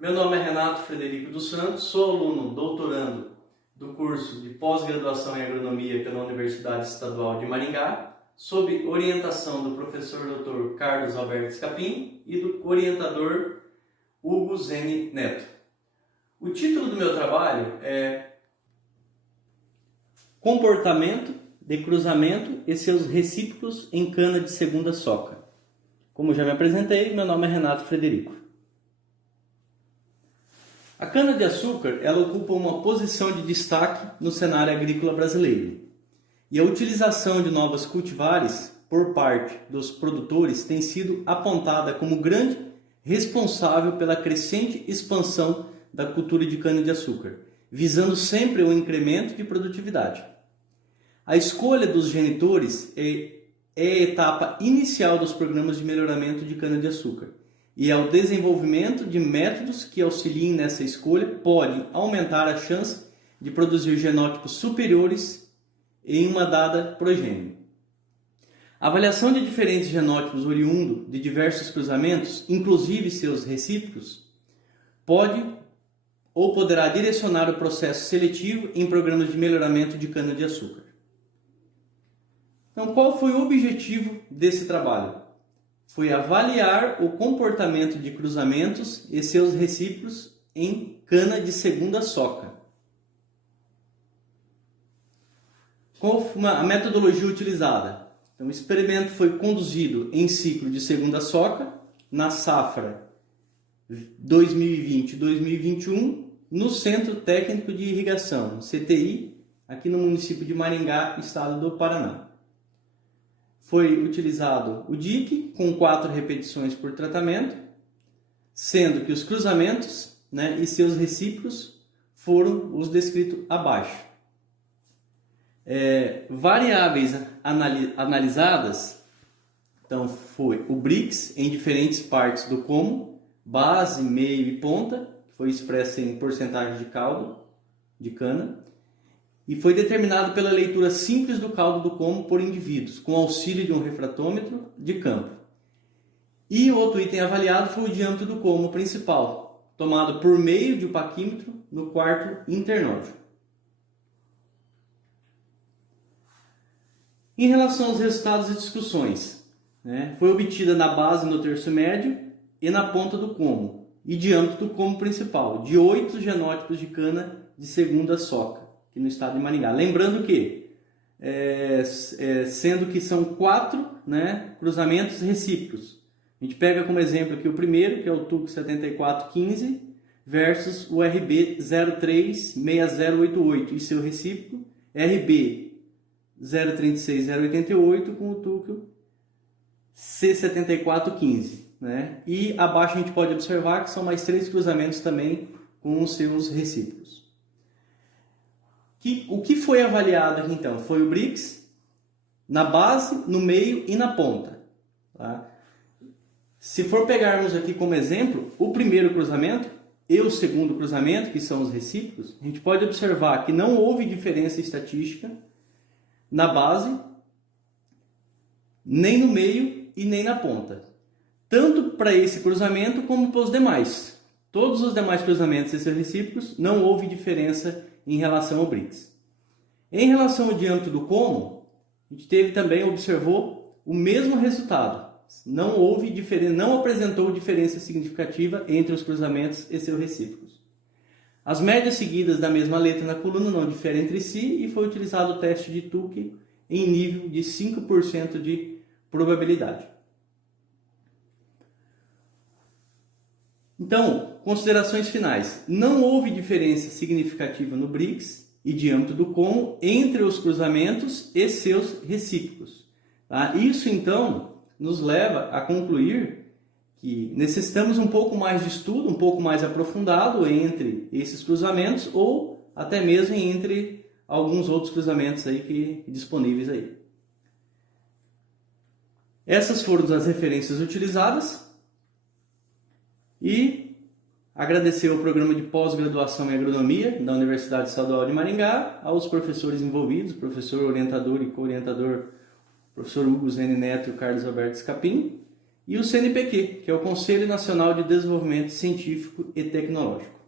Meu nome é Renato Frederico dos Santos, sou aluno doutorando do curso de pós-graduação em agronomia pela Universidade Estadual de Maringá, sob orientação do professor Dr. Carlos Alberto Scapin e do orientador Hugo Zene Neto. O título do meu trabalho é Comportamento de cruzamento e seus recíprocos em cana de segunda soca. Como já me apresentei, meu nome é Renato Frederico. A cana-de-açúcar ela ocupa uma posição de destaque no cenário agrícola brasileiro. E a utilização de novas cultivares por parte dos produtores tem sido apontada como grande responsável pela crescente expansão da cultura de cana-de-açúcar, visando sempre o incremento de produtividade. A escolha dos genitores é a etapa inicial dos programas de melhoramento de cana-de-açúcar. E ao desenvolvimento de métodos que auxiliem nessa escolha podem aumentar a chance de produzir genótipos superiores em uma dada progênie. A avaliação de diferentes genótipos oriundo de diversos cruzamentos, inclusive seus recíprocos, pode ou poderá direcionar o processo seletivo em programas de melhoramento de cana-de-açúcar. Então, qual foi o objetivo desse trabalho? Foi avaliar o comportamento de cruzamentos e seus recíprocos em cana de segunda soca. Qual foi a metodologia utilizada? Então, o experimento foi conduzido em ciclo de segunda soca, na safra 2020-2021, no Centro Técnico de Irrigação, CTI, aqui no município de Maringá, estado do Paraná. Foi utilizado o DIC com 4 repetições por tratamento, sendo que os cruzamentos, e seus recíprocos foram os descritos abaixo. Variáveis analisadas, então foi o BRICS em diferentes partes do como, base, meio e ponta, que foi expressa em porcentagem de caldo de cana, e foi determinado pela leitura simples do caldo do como por indivíduos, com auxílio de um refratômetro de campo. E o outro item avaliado foi o diâmetro do como principal, tomado por meio de um paquímetro no quarto internódio. Em relação aos resultados e discussões, foi obtida na base no terço médio e na ponta do como, e diâmetro do como principal, de 8 genótipos de cana de segunda soca, aqui no estado de Maringá. Lembrando que, sendo que são 4 cruzamentos recíprocos. A gente pega como exemplo aqui o primeiro, que é o TUC 7415, versus o RB 036088 e seu recíproco RB 036088 com o TUC C7415. E abaixo a gente pode observar que são mais 3 cruzamentos também com os seus recíprocos. O que foi avaliado aqui então? Foi o BRICS na base, no meio e na ponta. Tá? Se for pegarmos aqui como exemplo o primeiro cruzamento e o segundo cruzamento, que são os recíprocos, a gente pode observar que não houve diferença estatística na base, nem no meio e nem na ponta. Tanto para esse cruzamento como para os demais. Todos os demais cruzamentos e seus recíprocos não houve diferença em relação ao BRICS. Em relação ao diâmetro do como, a gente observou o mesmo resultado. Não houve diferença, não apresentou diferença significativa entre os cruzamentos e seus recíprocos. As médias seguidas da mesma letra na coluna não diferem entre si e foi utilizado o teste de TUC em nível de 5% de probabilidade. Então, considerações finais. Não houve diferença significativa no BRICS e diâmetro do como entre os cruzamentos e seus recíprocos. Tá? Isso, então, nos leva a concluir que necessitamos um pouco mais de estudo, um pouco mais aprofundado entre esses cruzamentos ou até mesmo entre alguns outros cruzamentos aí disponíveis aí. Essas foram as referências utilizadas. E agradecer ao programa de pós-graduação em agronomia da Universidade Estadual de Maringá, aos professores envolvidos, professor orientador e co-orientador, professor Hugo Zene Neto e Carlos Alberto Scapin, e o CNPq, que é o Conselho Nacional de Desenvolvimento Científico e Tecnológico.